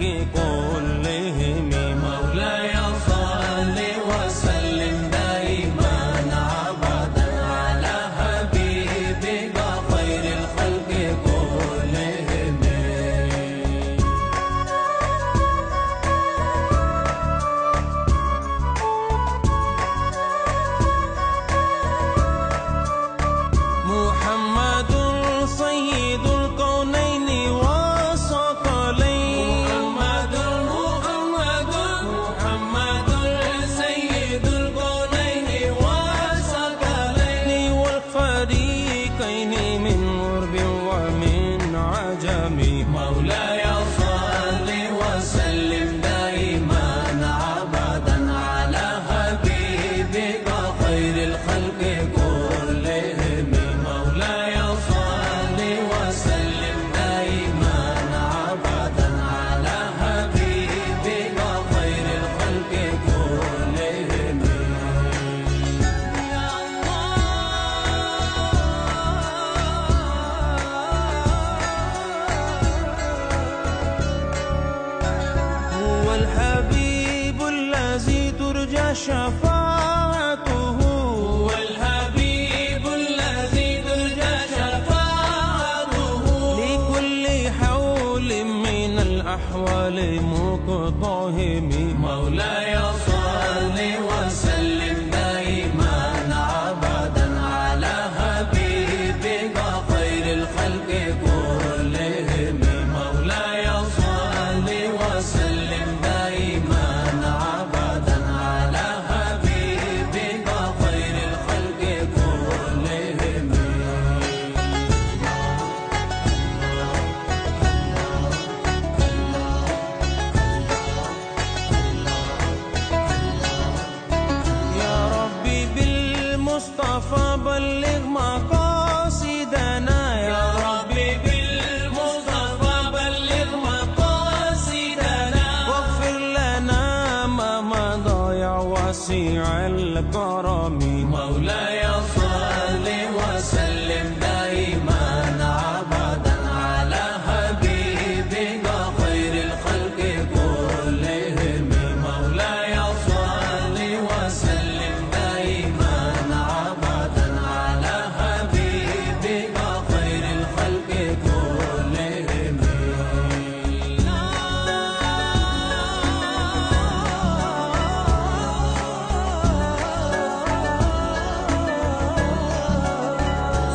الخلق كلهم مولاي صل وسلم دائما أبدا على حبيبك خير الخلق كلهم. محمد سيد الكونين والثقلين محمد سيد الكونين والثقلين والفريقين من غرب ومن عجم مولاي صل وسلم دائما أبدا على حبيبك خير الخلق كلهم. مولاي صل وسلم دائما أبدا على حبيبك خير الخلق كلهم. يا الله هو الحبيب الذي ترجى شفاعته هو الحبيب الذي ترجى شفاعته لكل حول من الأحوال مقتهم. مولاي صل وسلم دائما أبدا على حبيبك خير الخلق كلهم. مولاي صل وسلم دائما أبدا على حبيبك خير الخلق كلهم. يا ربي بالمصطفى بلغ مقاصدنا يا ربي بالمصطفى بلغ مقاصدنا واغفر لنا ما مضى يا واسع الكرم. مولاي صل وسلم دائما أبدا على حبيبك خير الخلق كلهم. مولاي صل وسلم دائما أبدا على حبيبك خير الخلق كلهم.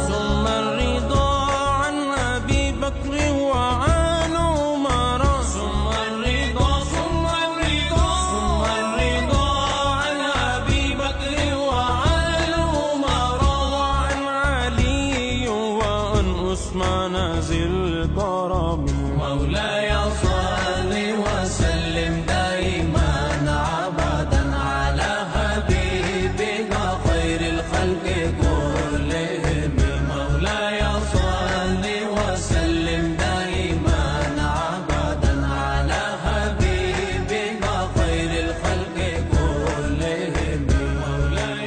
ثم الرضا عن أبي بكر وعن عمر ثم الرضا عن أبي بكر وعن عمر وعن علي وعن عثمان ذي الكرم. مولاي صل وسلم دائما أبدا على حبيبك خير الخلق كلهم. مولاي صل وسلم دائما أبدا على حبيبك خير الخلق كلهم. مولاي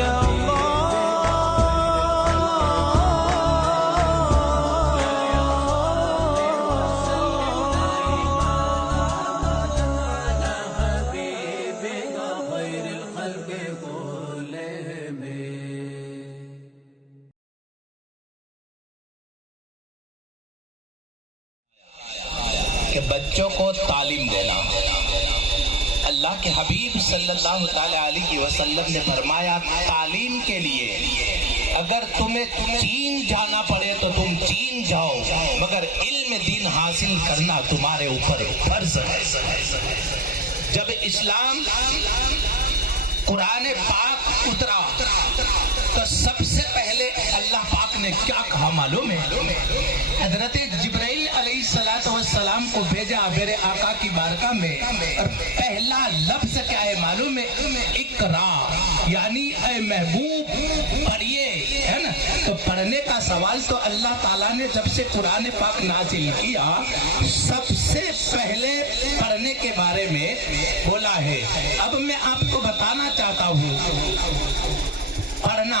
يا کہ بچوں کو تعلیم دینا. اللہ کے حبیب صلی اللہ تعالی علیہ وسلم نے فرمایا تعلیم کے لیے اگر تمہیں چین جانا پڑے تو تم چین جاؤ مگر علم دین حاصل کرنا تمہارے اوپر فرض ہے. جب اسلام قرآن پاک اترا تو سب سے پہلے اللہ پاک نے کیا کہا معلوم ہے؟ حضرت جبرائیل علیہ السلام کو بھیجا میرے آقا کی بارگاہ میں اور پہلا لفظ کیا ہے معلوم ہے؟ اقرا، یعنی اے محبوب پڑھیے، ہے نا. تو پڑھنے کا سوال تو اللہ تعالیٰ نے جب سے قرآن پاک نازل کیا سب سے پہلے پڑھنے کے بارے میں بولا ہے. اب میں آپ کو بتانا چاہتا ہوں پڑھنا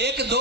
1-2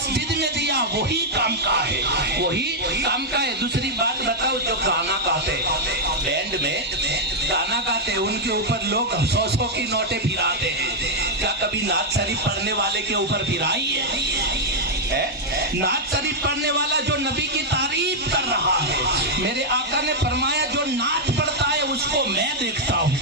مسجد میں دیا وہی کام کا ہے، وہی کام کا ہے۔ دوسری بات بتاؤ، جو گانا گاتے بینڈ میں گانا گاتے ان کے اوپر لوگ 100 کی نوٹیں پھراتے ہیں، کیا کبھی نعت شریف پڑھنے والے کے اوپر پھرائی ہے؟ نعت شریف پڑھنے والا جو نبی کی تعریف کر رہا ہے، میرے آقا نے فرمایا جو نعت پڑھتا ہے اس کو میں دیکھتا ہوں،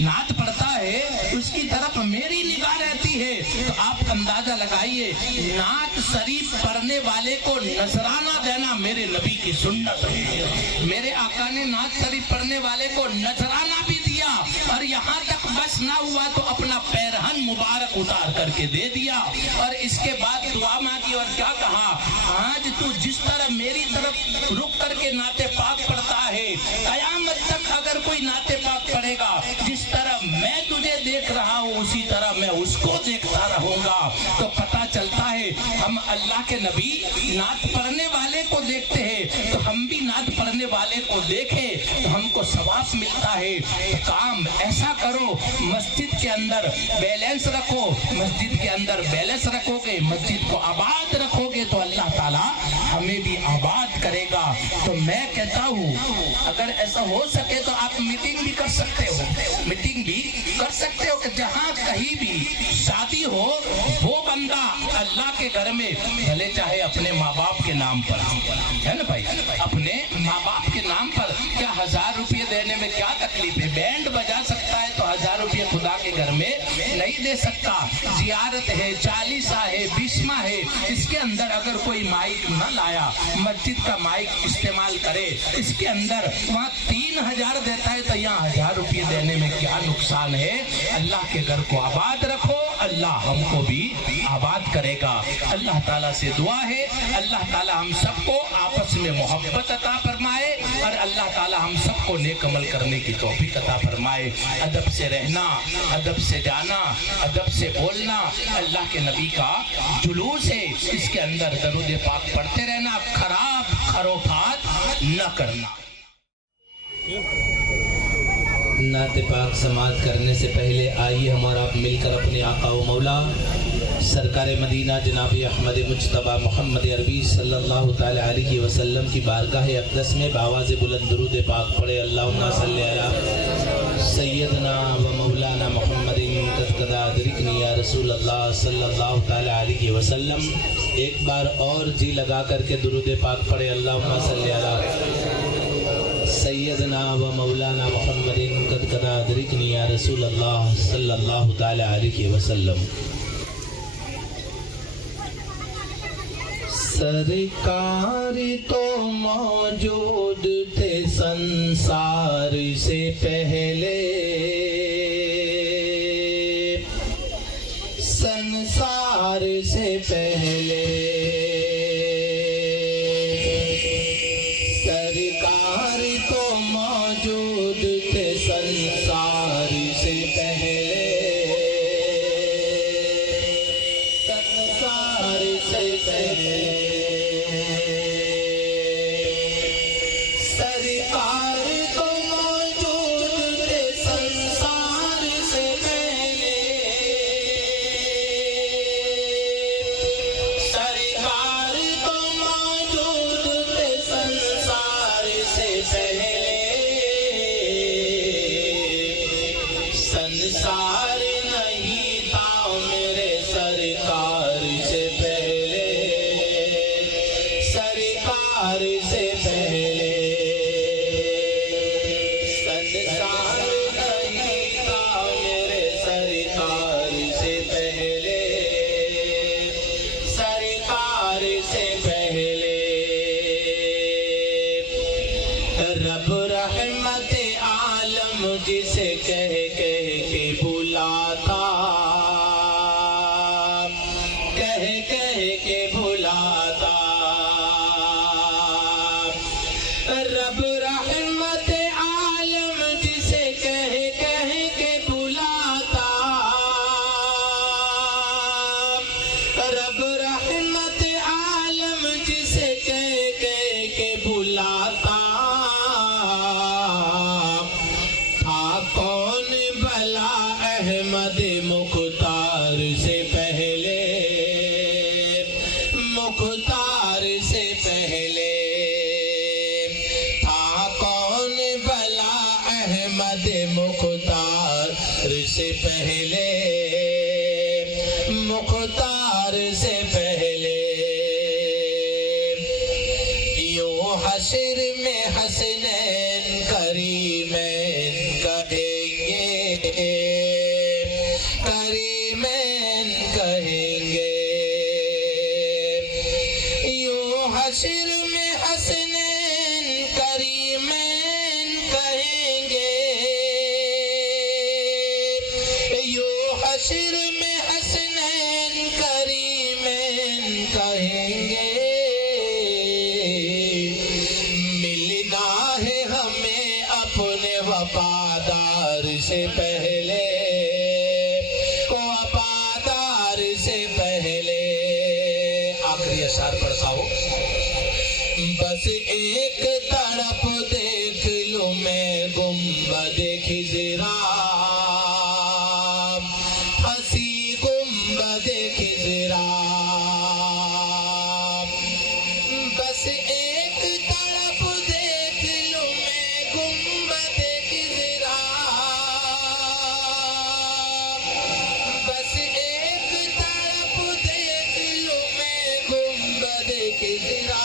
نعت پڑھتا ہے اس کی طرف میری نگاہ رہتی ہے۔ تو آپ اندازہ لگائیے، نعت شریف پڑھنے والے کو نذرانہ دینا میرے نبی کی سنت ہے۔ میرے آقا نے نعت شریف پڑھنے والے کو نذرانہ بھی دیا، اور یہاں تک بس نہ ہوا تو اپنا پیرہن مبارک اتار کر کے دے دیا، اور اس کے بعد دعا مانگی اور کیا کہا، آج تو جس طرح میری طرف رک کر کے نعت پاک پڑھتا ہے، قیامت تک اگر کوئی نعت پاک پڑھے گا، جس طرح میں تجھے دیکھ رہا ہوں اسی طرح میں اس کو دیکھتا رہوں گا۔ تو پتہ چلتا ہے ہم اللہ کے نبی نعت پڑھنے والے کو دیکھتے ہیں، تو ہم بھی نعت پڑھنے والے کو دیکھیں تو ہم کو ثواب ملتا ہے۔ تو کام ایسا کرو، مسجد کے اندر بیلنس رکھو، مسجد کے اندر بیلنس رکھو گے، مسجد کو آباد رکھو گے تو اللہ تعالیٰ ہمیں بھی آباد کرے گا۔ تو میں کہتا ہوں اگر ایسا ہو سکے تو آپ میٹنگ بھی کر سکتے ہو، میٹنگ بھی کر سکتے ہو کہ جہاں کہیں بھی شادی ہو، وہ بندہ اللہ کے گھر میں بھلے چاہے اپنے ماں باپ کے نام پر ہے نا بھائی، اپنے ماں باپ کے نام پر، کیا 1000 روپے دینے میں کیا تکلیف ہے؟ بینڈ بجا سکتا ہے تو 1000 روپے خدا کے گھر میں نہیں دے سکتا۔ زیارت ہے، چالیسا ہے، بیسواں ہے، اس کے اندر اگر کوئی مائک نہ لایا، مسجد کا مائک استعمال کرے، اس کے اندر وہاں 3000 دیتا ہے تو یہاں 1000 روپے دینے میں کیا نقصان ہے؟ اللہ کے گھر کو آباد رکھو، اللہ ہم کو بھی آباد کرے گا۔ اللہ تعالیٰ سے دعا ہے اللہ تعالیٰ ہم سب کو آپس میں محبت عطا فرمائے، اور اللہ تعالیٰ ہم سب کو نیک عمل کرنے کی توفیق عطا فرمائے۔ ادب سے رہنا، ادب سے جانا، ادب سے بولنا اللہ کے نبی کا جلوس ہے، اس کے اندر درود پاک پڑھتے رہنا، خراب خروفات نہ کرنا۔ نعت پاک سماعت کرنے سے پہلے آئیے ہم اور آپ مل کر اپنے آقا و مولا سرکار مدینہ جناب احمد مجتبیٰ محمد عربی صلی اللہ تعالی علیہ وسلم کی بارگاہ اقدس میں بآواز بلند درود پاک پڑھے۔ اللہم صلی علی سیدنا و مولانا محمد قد قد ادرکنی یا رسول اللہ صلی اللہ تعالی علیہ وسلم۔ ایک بار اور جی لگا کر کے درود پاک پڑھے۔ اللہم صلی علی سیدنا و مولانا محمد قد قد ادرکنی یا رسول اللہ صلی اللہ تعالی علیہ وسلم۔ سرکار تو موجود تھے سنسار سے پہلے، سنسار سے پہلے، سرکار تو موجود تھے سنسار سے پہلے، سنسار سے پہلے، سرکار تو موجود تھے سنسار سے پہلے، سرکار تو موجود تھے سنسار سے پہلے، سنسار نہیں تھا میرے سرکار سے پہلے، سرکار سے پہلے، سنسار نہیں تھا میرے سرکار سے پہلے، سرکار سے پہلے، رب رحمت عالم جسے کہہ کہہ کے بلاتا، کہہ کہہ کے بلاتا، رب رحمت عالم جسے کہہ کہہ کے بلاتا، رب رحمت عالم جسے کہہ کہہ کے بلاتا، تھا کون سے پہلے مختار سے پہلے یوں حشر میں حسنین کریمین کہیں گے کریمین کہیں گے یوں حشر میں حسنین کریمین کہیں گے یوں حشر میں حسنین کریمین کہیں گے ملنا ہے ہمیں اپنے وفادار سے پہلے وفادار سے پہلے آخری اشعار پڑھتا ہوں بس ایک طرف دیکھ لوں میں گنبد خضرا ہنسی گنبد خضرا بس ایک طرف دیکھ لوں میں گنبد خضرا بس ایک طرف دیکھ لوں میں گنبد خضرا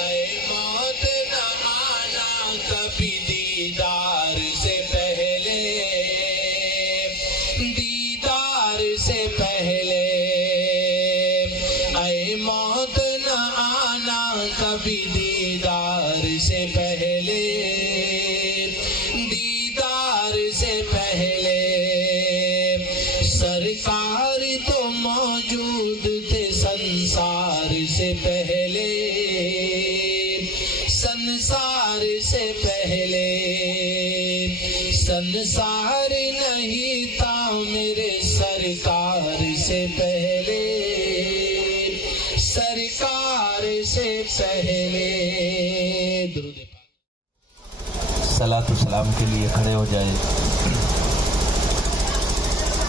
اے موت نہ آنا کبھی دیدار سے پہلے دیدار سے پہلے اے موت نہ آنا کبھی دیدار سے پہلے دیدار سے پہلے سرکار تو موجود تھے سنسار سے پہلے سنسار سے پہلے سنسار نہیں تھا میرے سرکار سے پہلے سرکار سے پہلے درود پاک صلاۃ و سلام کے لیے کھڑے ہو جائے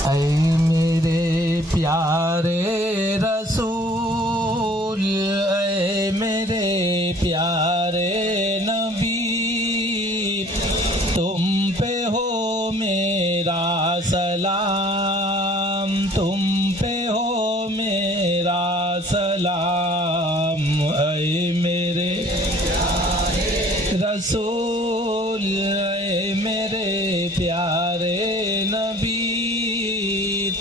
اے میرے پیارے رسول اے میرے پیارے نبی تم پہ ہو میرا سلام تم پہ ہو میرا سلام اے میرے رسول اے میرے پیارے نبی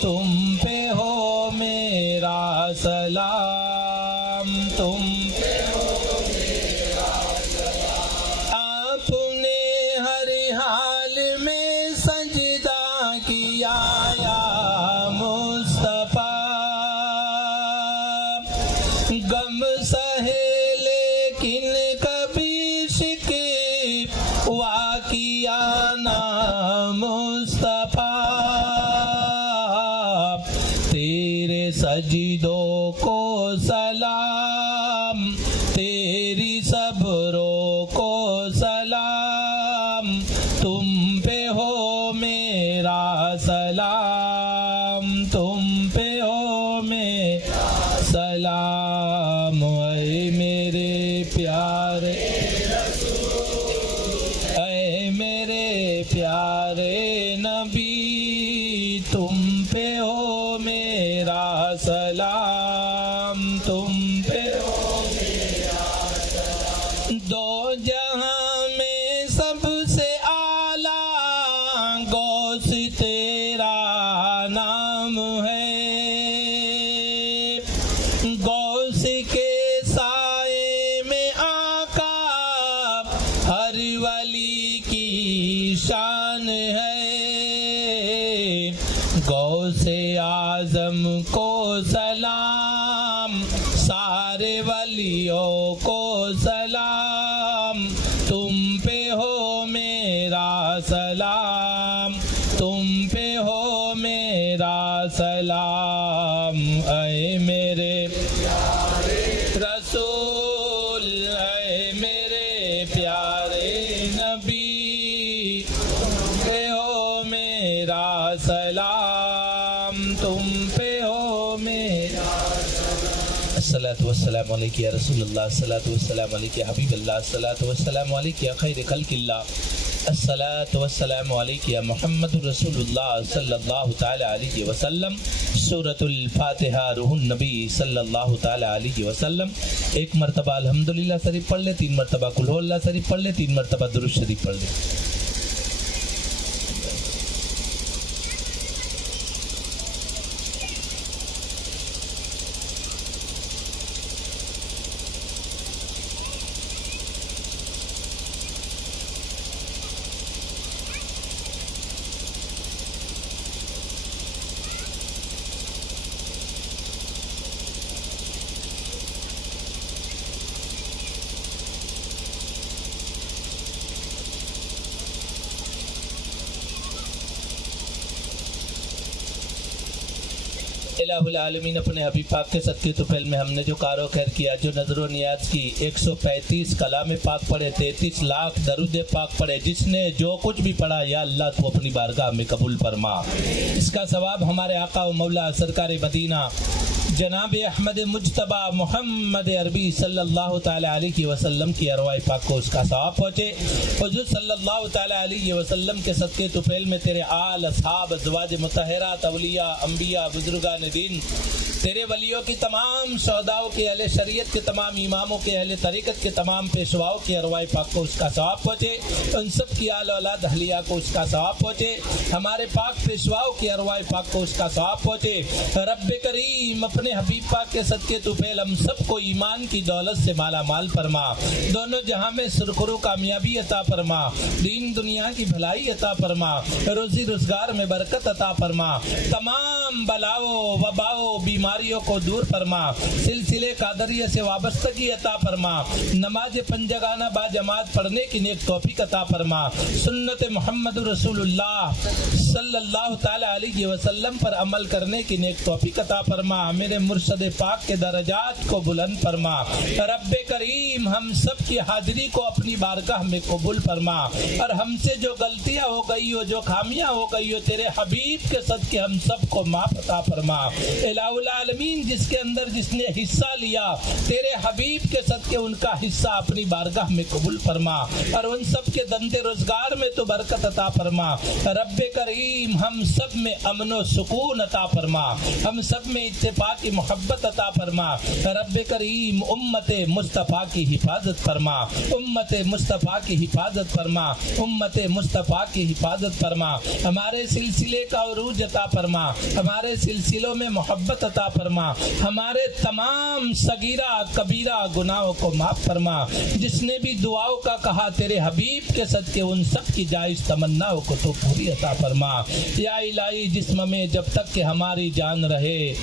تم پہ ہو میرا سلام تم پہ ہو میرا سلام آپ نے ہر حال میں سجدہ کیا یا مصطفیٰ غم سہے لیکن کبھی شکوہ کیا نہ مصطفیٰ تیرے سجدوں کو سلام تیری صبروں کو سلام تم پہ ہو میرا سلام تم پہ ہو میرا سلام اے میرے پیارے اے میرے پیارے نبی تم پہ ہو میرا سلام تم پہ ہو میرا سلام دو جہاں میں سب سے اعلیٰ غوث تیرا نام ہے غوث کے سائے میں آقا ہر ولی کی شان ہے غوث اعظم کو سلام سارے ولیوں کو سلام تم پہ ہو میرا سلام تم پہ ہو میرا سلام اے میرے رسول اے میرے پیارے نبی تم پہ ہو میرا سلام تم پہ ہو میرا الصلاۃ والسلام علیکہ یا رسول اللہ الصلاۃ والسلام علیکہ حبیب اللہ الصلاۃ والسلام علیکہ خیر خلق اللہ الصلاۃ والسلام علیک یا محمد رسول اللہ صلی اللہ تعالی علیہ وسلم. سورۃ الفاتحہ روح النبی صلی اللہ تعالی علیہ وسلم. ایک مرتبہ الحمدللہ شریف پڑھ لے, 3 مرتبہ قل هو اللہ شریف پڑھ لے, 3 مرتبہ درود شریف پڑھ لے. الہ العالمین اپنے حبیب پاک کے صدقے طفیل میں ہم نے جو کار و خیر کیا, جو نظر و نیاز کی, 135 کلام پاک پڑھے, 33 لاکھ درود پاک پڑھے, جس نے جو کچھ بھی پڑھا یا اللہ تو اپنی بارگاہ میں قبول فرما. اس کا ثواب ہمارے آقا و مولا سرکار مدینہ جناب احمد مجتبی محمد عربی صلی اللہ تعالی علیہ وسلم کی ارواح پاک کو اس کا ثواب پہنچے. حضور صلی اللہ تعالی علیہ وسلم کے صدقے طفیل میں تیرے آل, اصحاب, ازواج مطہرات, اولیاء, انبیاء, بزرگان دین, تیرے ولیوں کی تمام شہداؤں کے, اہل شریعت کے تمام اماموں کے, اہل طریقت کے تمام پیشواؤں کی ارواح پاک کو اس کا ثواب پہنچے. ان سب کی آل اولاد اہلیہ کو اس کا ثواب پہنچے. ہمارے پاک پیشواؤں کی ارواح پاک کو اس کا ثواب پہنچے. رب کریم اپنے حبیب پاک کے صدقے طفیل ہم سب کو ایمان کی دولت سے مالا مال فرما, دونوں جہاں میں سرخرو کامیابی عطا فرما, دین دنیا کی بھلائی عطا فرما, روزی روزگار میں برکت عطا فرما, تمام بلاؤں وباؤں بیماریوں کو دور فرما, سلسلے قادریہ سے وابستگی عطا فرما, نماز پنجگانہ با جماعت پڑھنے کی نیک توفیق عطا فرما, سنت محمد رسول اللہ صلی اللہ تعالی علیہ وسلم پر عمل کرنے کی نیک توفیق عطا فرما. میرے مرشد پاک کے درجات کو بلند فرما. رب کریم ہم سب کی حاضری کو اپنی بارگاہ میں قبول فرما, اور ہم سے جو غلطیاں ہو گئی ہو, جو خامیاں ہو گئی ہو, تیرے حبیب کے صدقے ہم سب کو معاف عطا فرما. الہ العالمین جس کے اندر جس نے حصہ لیا, تیرے حبیب کے صدقے ان کا حصہ اپنی بارگاہ میں قبول فرما, اور ان سب کے دندے روزگار میں تو برکت عطا فرما. رب کریم ہم سب میں امن و سکون عطا فرما, ہم سب میں اتفاق کی محبت عطا فرما. رب کریم امت مصطفیٰ کی حفاظت فرما, امت مصطفیٰ کی حفاظت فرما, امت مصطفیٰ کی حفاظت فرما. ہمارے سلسلے کا عروج عطا فرما, ہمارے سلسلوں میں محبت عطا فرما, ہمارے تمام صغیرہ کبیرہ گناہوں کو معاف فرما. جس نے بھی دعاؤں کا کہا, تیرے حبیب کے صدقے ان سب کی جائز تمناؤں کو تو پوری عطا فرما. یا الہی جسم میں جب تک کہ ہماری جان رہے,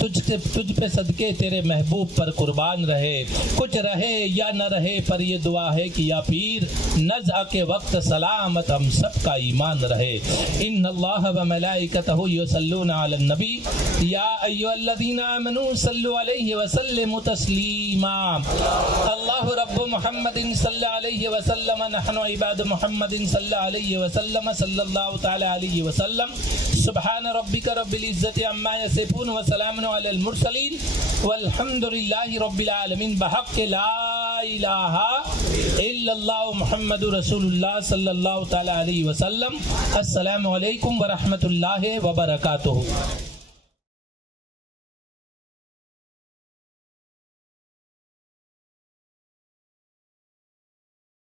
تجھ پہ صدقے تیرے محبوب پر قربان رہے. کچھ رہے یا نہ رہے پر یہ دعا ہے کہ یا پیر نزع کے وقت سلامت ہم سب کا ایمان رہے. ان اللہ و ملائکتہ یصلون علی النبی یا ایھا الذین آمنوا صلوا علیہ وسلموا تسلیما. اللہ رب محمد صلی علیہ وسلم, نحن عباد محمد صلی علیہ وسلم, صلی اللہ تعالی علیہ وسلم. سبحان ربک رب العزت عما یصفون وسلام علی المرسلین والحمد للہ رب العالمین. بحق لا الہ الا اللہ محمد رسول اللہ صلی اللہ تعالی علیہ وسلم. السلام علیکم ورحمۃ اللہ وبرکاتہ.